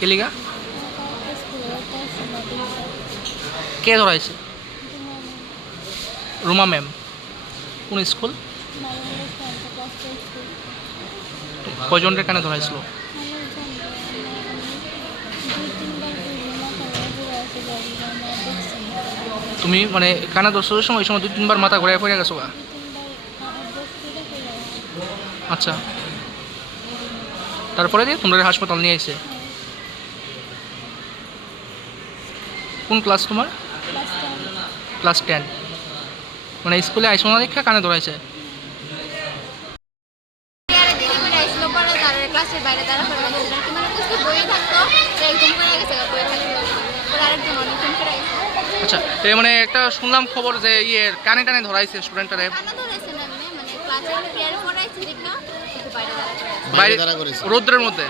কেলিগা কে ধরাইছে? Ruma ma'am. কোন school? কয়জনের কানে ধরাইছিল? তুমি মানে কানে ধরছর সময় ওই সময় 2-3 বার মাথা ঘুরে পড়ে গেছো গা? আচ্ছা, তারপরে দিয়ে তোমরা হাসপাতাল নিয়ে আইছে। কোন ক্লাস তোমার? ক্লাস 10। মানে স্কুলে আইসো না দেখা কানে ধরাইছে? ক্লাসের বাইরে দাঁড়া করে গেছিল কি মানে কিছু বই থাকতো একদম করে গেছে বই থাকতো ওর আরেকজন অনেকজন করে গেছে। আচ্ছা, মানে একটা শুনলাম খবর যে কানে টানে ধরাইছে স্টুডেন্টটারে। কানা ধরেছে না মানে ক্লাসের ক্লিয়ার করাইছে ঠিক না বাইরে দাঁড়া করে বাইরে রোদ্রের মধ্যে।